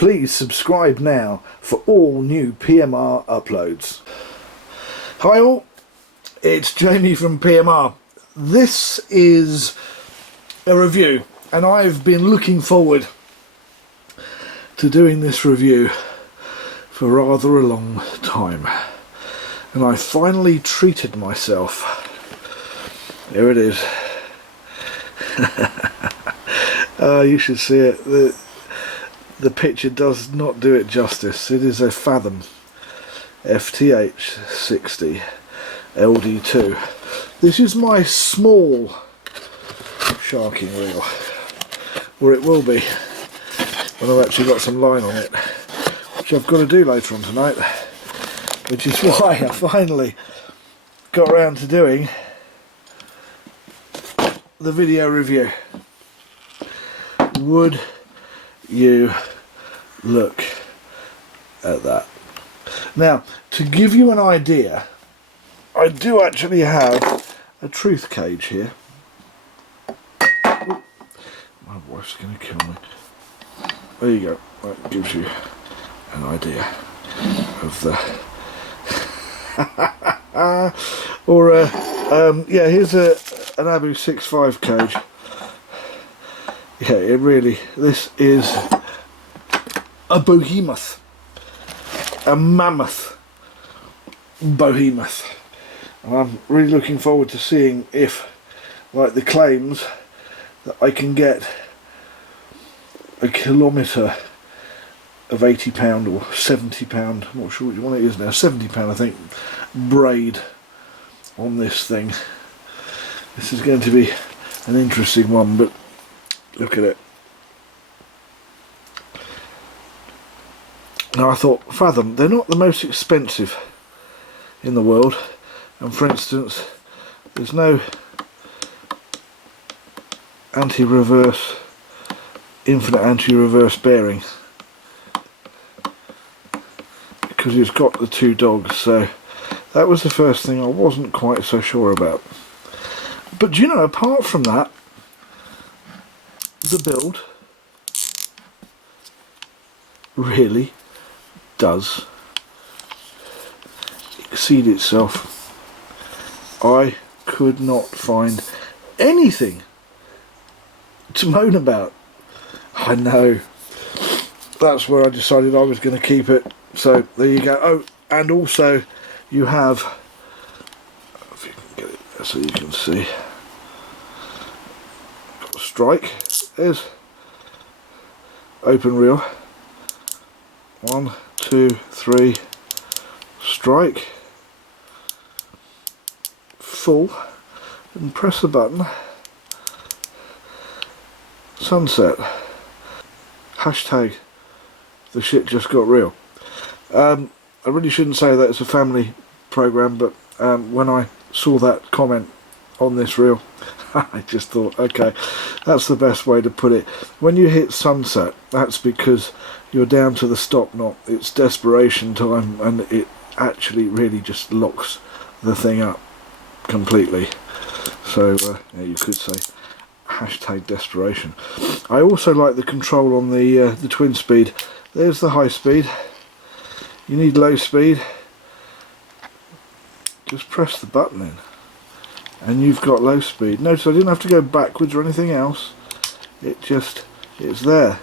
Please subscribe now for all new PMR uploads. Hi all, it's Jamie from PMR. This is a review, and I've been looking forward to doing this review for rather a long time, and I finally treated myself. Here it is. You should see it. The picture does not do it justice. It is a Fathom FTH 60 LD2. This is my small sharking reel, or it will be when I've actually got some line on it, which I've got to do later on tonight, which is why I finally got around to doing the video review. Would you look at that? Now, to give you an idea, I do actually have a truth cage here. Ooh, my wife's going to kill me. There you go. That gives you an idea of the yeah, here's an Abu 6.5 cage. Yeah, it really, this is a behemoth, a mammoth behemoth, and I'm really looking forward to seeing if, like the claims, that I can get a kilometre of £80 or £70, I'm not sure which one it is now, £70 I think, braid on this thing. This is going to be an interesting one, but look at it. Now I thought, Fathom, they're not the most expensive in the world, and for instance there's no anti-reverse, infinite anti-reverse bearing, because it's got the two dogs, so that was the first thing I wasn't quite so sure about. But you know, apart from that, the build really does exceed itself. I could not find anything to moan about. I know, that's where I decided I was going to keep it, so there you go. Oh, and also you have, if you can get it there so you can see, got a strike. There's open reel, 1, 2, 3, strike, full, and press the button, sunset, hashtag the shit just got real. I really shouldn't say that it's a family program, but when I saw that comment on this reel, I just thought, okay, that's the best way to put it. When you hit sunset, that's because you're down to the stop knot. It's desperation time, and it actually really just locks the thing up completely. So yeah, you could say hashtag desperation. I also like the control on the twin speed. There's the high speed. You need low speed, just press the button in and you've got low speed. Notice I didn't have to go backwards or anything else, it's there.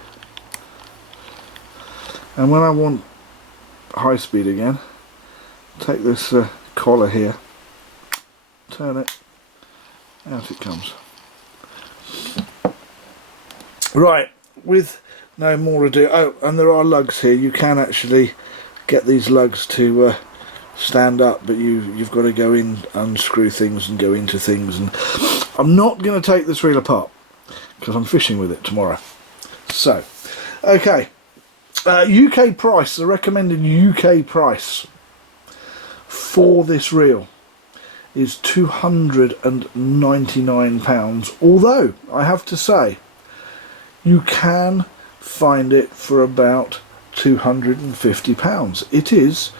And when I want high speed again, take this collar here, turn it, out it comes. Right, with no more ado, oh, and there are lugs here. You can actually get these lugs to stand up, but you've got to go in, unscrew things and go into things, and I'm not going to take this reel apart because I'm fishing with it tomorrow. So okay, UK price, the recommended UK price for this reel is £299, although I have to say you can find it for about £250. It is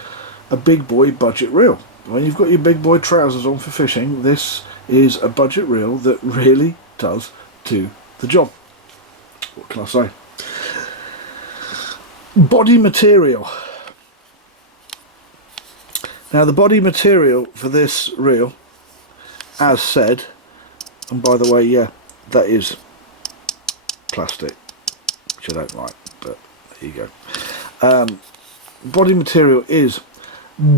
a big boy budget reel. When you've got your big boy trousers on for fishing, this is a budget reel that really does do the job. What can I say? Body material. Now the body material for this reel, as said, and by the way, yeah, that is plastic, which I don't like, but there you go. Body material is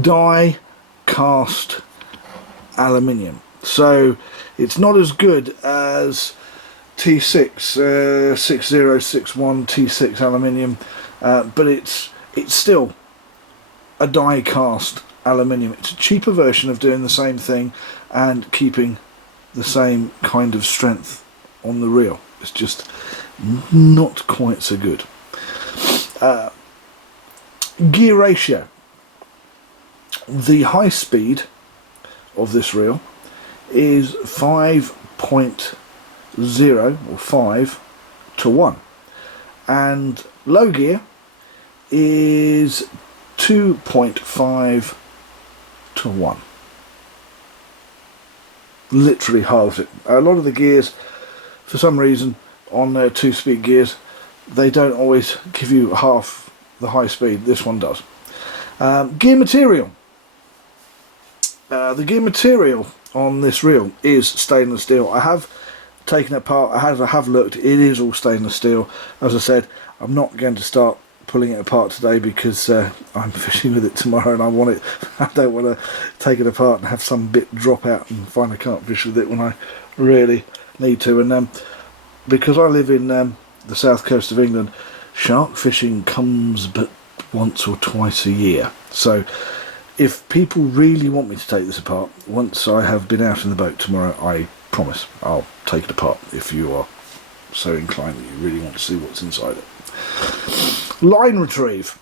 die cast aluminium, so it's not as good as T6 6061 T6 aluminium, but it's still a die cast aluminium. It's a cheaper version of doing the same thing and keeping the same kind of strength on the reel. It's just not quite so good. Gear ratio. The high speed of this reel is 5.0 or 5 to 1, and low gear is 2.5 to 1. Literally halves it. A lot of the gears, for some reason, on their 2-speed gears, they don't always give you half the high speed. This one does. Gear material. The gear material on this reel is stainless steel. I have taken it apart. I have looked. It is all stainless steel. As I said, I'm not going to start pulling it apart today because I'm fishing with it tomorrow, and I don't want to take it apart and have some bit drop out and find I can't fish with it when I really need to. And because I live in the south coast of England, shark fishing comes but once or twice a year. So if people really want me to take this apart, once I have been out in the boat tomorrow, I promise I'll take it apart if you are so inclined that you really want to see what's inside it. Line retrieve.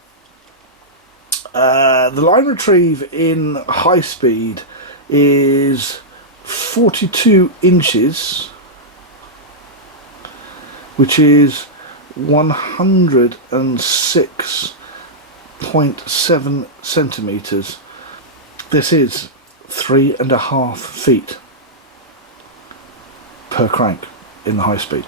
The line retrieve in high speed is 42 inches, which is 106.7 centimeters. This is 3.5 feet per crank in the high speed.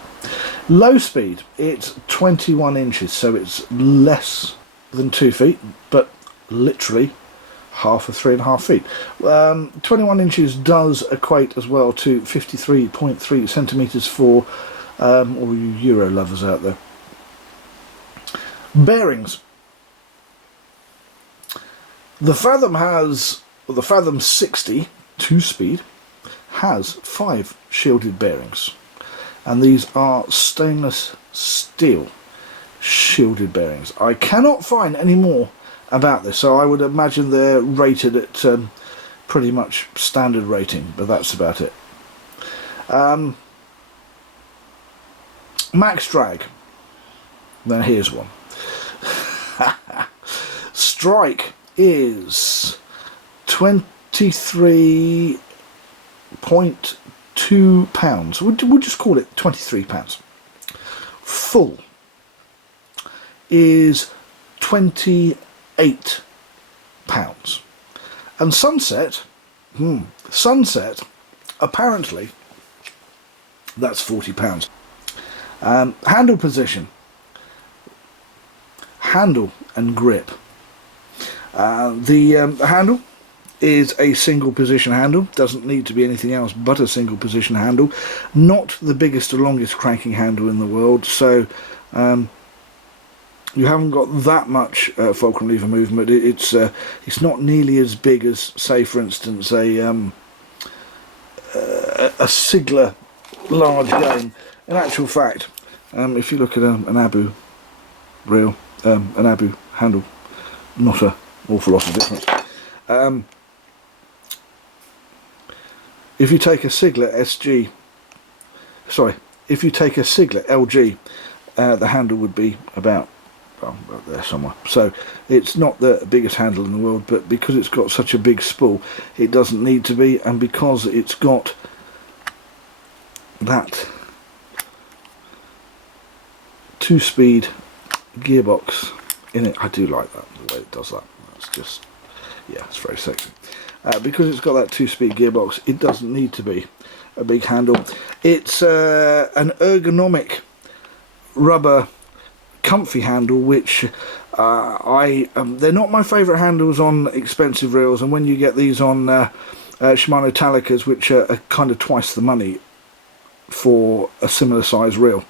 Low speed, it's 21 inches, so it's less than 2 feet, but literally half of 3.5 feet. 21 inches does equate as well to 53.3 centimeters for all you Euro lovers out there. Bearings. The Fathom the Fathom 60 2-speed has 5 shielded bearings, and these are stainless steel shielded bearings. I cannot find any more about this, so I would imagine they're rated at pretty much standard rating, but that's about it. Max drag. Now here's one. Strike is 23.2 pounds. We'll just call it 23 pounds. Full is 28 pounds. And sunset, apparently that's 40 pounds. Handle position, handle and grip. The handle is a single position handle, doesn't need to be anything else but a single position handle. Not the biggest or longest cranking handle in the world, so you haven't got that much fulcrum lever movement. It's not nearly as big as, say for instance, a Sigler large game. In actual fact, if you look at an Abu reel, an Abu handle, not an awful lot of difference. If you take a Sigler if you take a Sigler LG, the handle would be about there somewhere. So it's not the biggest handle in the world, but because it's got such a big spool, it doesn't need to be, and because it's got that 2-speed gearbox in it, I do like that, the way it does that. It's just, yeah, it's very sexy. Because it's got that 2-speed gearbox, it doesn't need to be a big handle. It's an ergonomic rubber comfy handle, which They're not my favourite handles on expensive reels, and when you get these on Shimano Talicas, which are kind of twice the money for a similar size reel,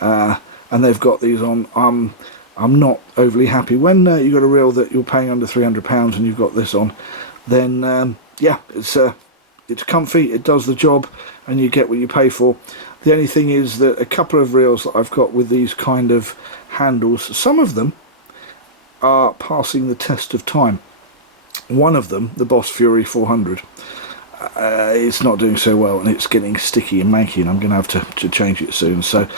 and they've got these on, I'm not overly happy. When you've got a reel that you're paying under £300 and you've got this on, then yeah, it's comfy, it does the job, and you get what you pay for. The only thing is that a couple of reels that I've got with these kind of handles, some of them are passing the test of time. One of them, the Boss Fury 400, it's not doing so well, and it's getting sticky and manky, and I'm going to have to change it soon. So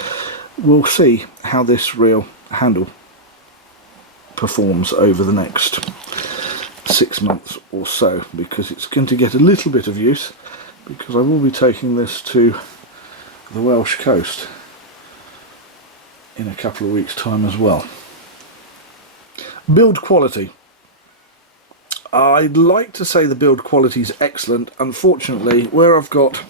we'll see how this reel handle performs over the next 6 months or so, because it's going to get a little bit of use, because I will be taking this to the Welsh coast in a couple of weeks' time as well. Build quality. I'd like to say the build quality is excellent. Unfortunately, where I've got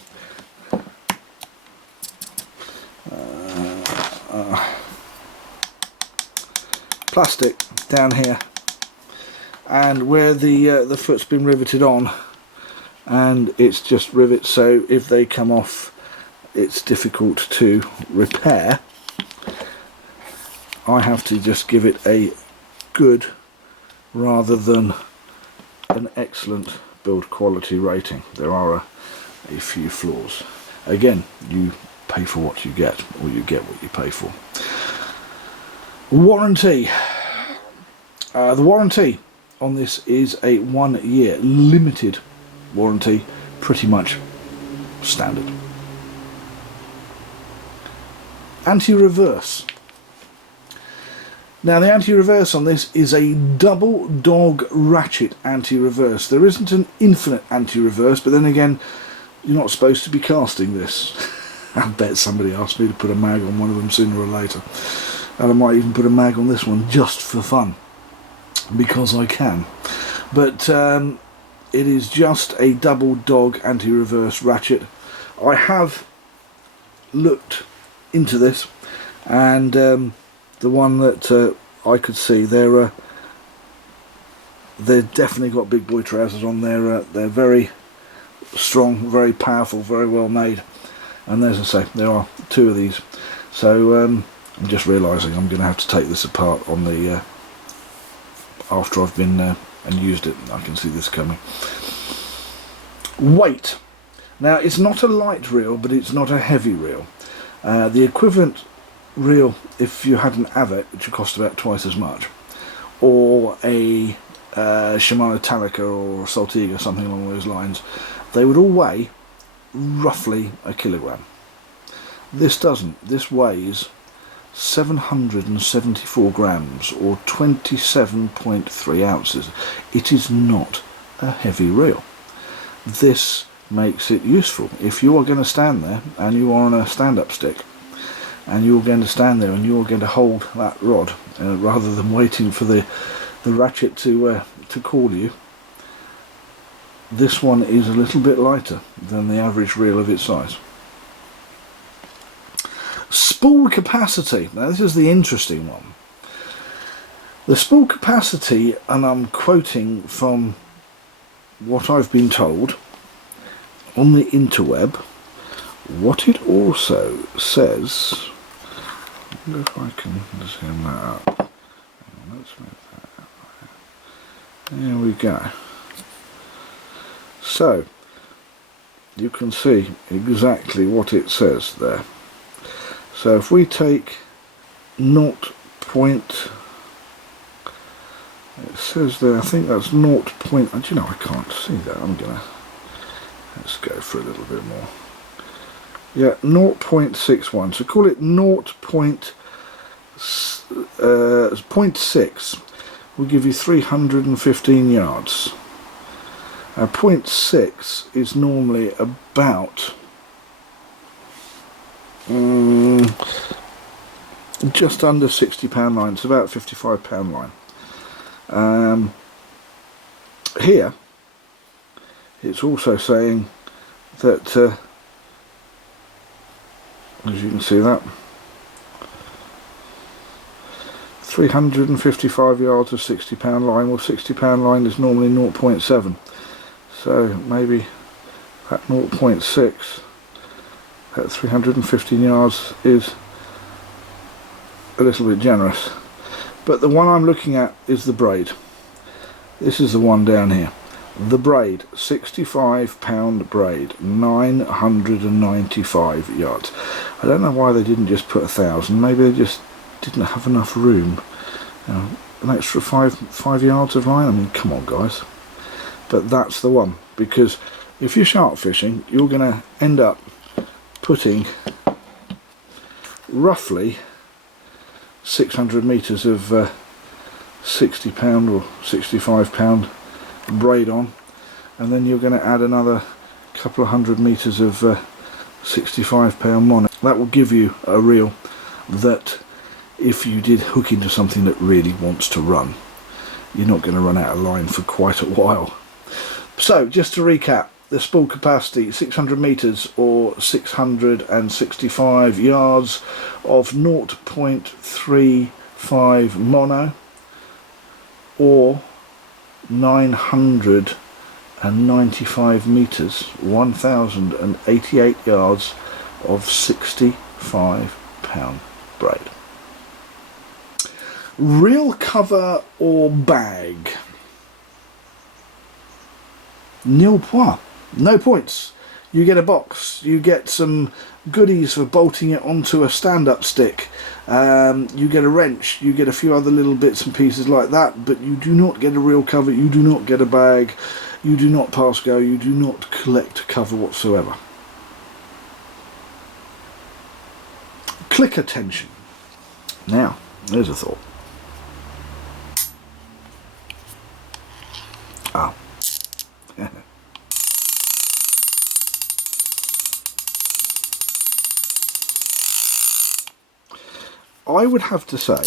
plastic down here, and where the foot's been riveted on, and it's just rivets, so if they come off it's difficult to repair. I have to just give it a good rather than an excellent build quality rating. There are a few flaws. Again, you pay for what you get, or you get what you pay for. Warranty. The warranty on this is a 1 year limited warranty, pretty much standard. Anti-reverse. Now the anti-reverse on this is a double dog ratchet anti-reverse. There isn't an infinite anti-reverse, but then again, you're not supposed to be casting this. I bet somebody asked me to put a mag on one of them sooner or later, and I might even put a mag on this one just for fun, because I can. But it is just a double dog anti-reverse ratchet. I have looked into this, and the one that I could see, they've definitely got big boy trousers on. They're very strong, very powerful, very well made, and as I say, there are 2 of these. So I'm just realising I'm going to have to take this apart on the after I've been and used it. I can see this coming. Weight. Now it's not a light reel, but it's not a heavy reel. The equivalent reel, if you had an Avec, which would cost about twice as much, or a Shimano Talica or Saltiga, something along those lines, they would all weigh roughly a kilogram. This doesn't. This weighs 774 grams, or 27.3 ounces. It is not a heavy reel. This makes it useful. If you are going to stand there and you are on a stand-up stick, and you're going to stand there and you're going to hold that rod rather than waiting for the ratchet to call you, this one is a little bit lighter than the average reel of its size. Spool capacity. Now this is the interesting one. The spool capacity, and I'm quoting from what I've been told on the interweb, what it also says, I wonder if I can zoom that up. Let's move that up. There we go. So you can see exactly what it says there. So if we take 0. It says there, I think that's 0. Do you know, I can't see that. Let's go for a little bit more. Yeah, 0.61. So call it 0.6. Will give you 315 yards. 0.6 is normally about just under £60 line. It's about £55 line. Here it's also saying that as you can see, that 355 yards of 60 pound line. Well, 60 pound line is normally 0.7, so maybe at 0.6 at 315 yards is a little bit generous. But the one I'm looking at is the braid. This is the one down here. The braid, 65 pound braid, 995 yards. I don't know why they didn't just put 1,000. Maybe they just didn't have enough room. An extra five yards of line. I mean, come on, guys. But that's the one, because if you're shark fishing, you're going to end up putting roughly 600 meters of 60 pound or 65 pound braid on, and then you're going to add another couple of hundred meters of 65 pound mono. That will give you a reel that, if you did hook into something that really wants to run, you're not going to run out of line for quite a while. So just to recap, the spool capacity, 600 meters or 665 yards of 0.35 mono, or 995 meters, 1088 yards of 65 pound braid. Reel cover or bag? Nil point. No points. You get a box, you get some goodies for bolting it onto a stand-up stick, you get a wrench, you get a few other little bits and pieces like that, but you do not get a reel cover, you do not get a bag, you do not pass go, you do not collect cover whatsoever. Click attention. Now, there's a thought. Ah. I would have to say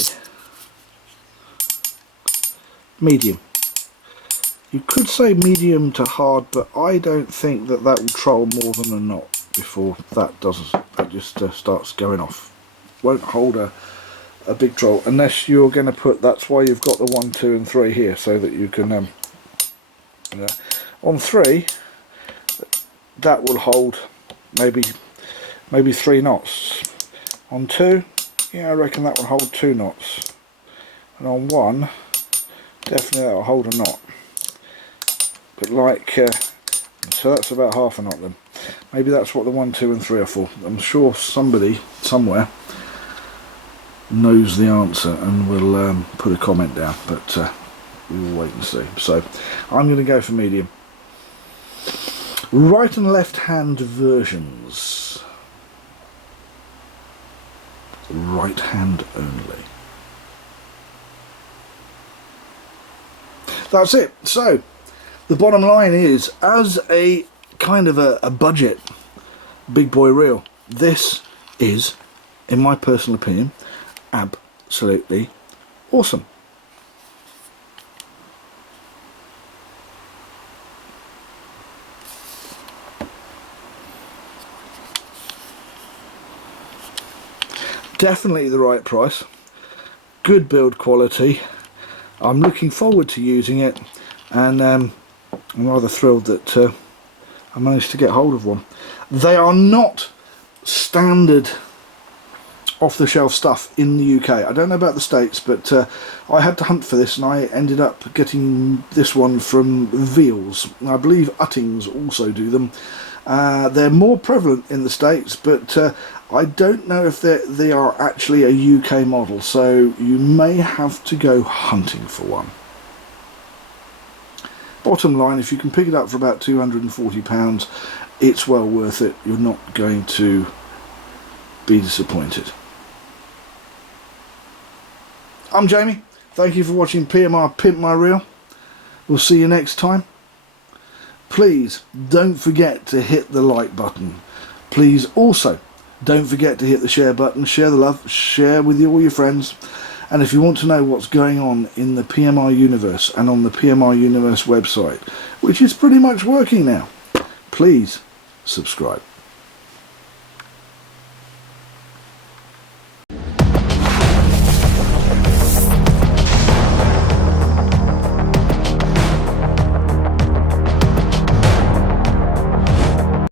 medium. You could say medium to hard, but I don't think that will troll more than a knot before that just starts going off. Won't hold a big troll unless you're going to put, that's why you've got the 1, 2 and 3 here, so that you can on 3 that will hold maybe 3 knots. On 2, yeah, I reckon that will hold 2 knots, and on 1 definitely that will hold a knot. But so that's about half a knot then. Maybe that's what the 1, 2 and 3 are for. I'm sure somebody somewhere knows the answer and will put a comment down, but we will wait and see. So I'm going to go for medium. Right and left hand versions. Right hand only. That's it. So the bottom line is, as a kind of a budget big boy reel, this is, in my personal opinion, absolutely awesome. Definitely the right price, good build quality. I'm looking forward to using it, and I'm rather thrilled that I managed to get hold of one. They are not standard off-the-shelf stuff in the UK. I don't know about the States, but I had to hunt for this, and I ended up getting this one from Veals. I believe Uttings also do them. They're more prevalent in the States, but I don't know if they are actually a UK model, so you may have to go hunting for one. Bottom line, if you can pick it up for about £240, it's well worth it. You're not going to be disappointed. I'm Jamie. Thank you for watching PMR Pimp My Reel. We'll see you next time. Please don't forget to hit the like button. Please also don't forget to hit the share button. Share the love. Share with all your friends. And if you want to know what's going on in the PMR universe and on the PMR universe website, which is pretty much working now, please subscribe.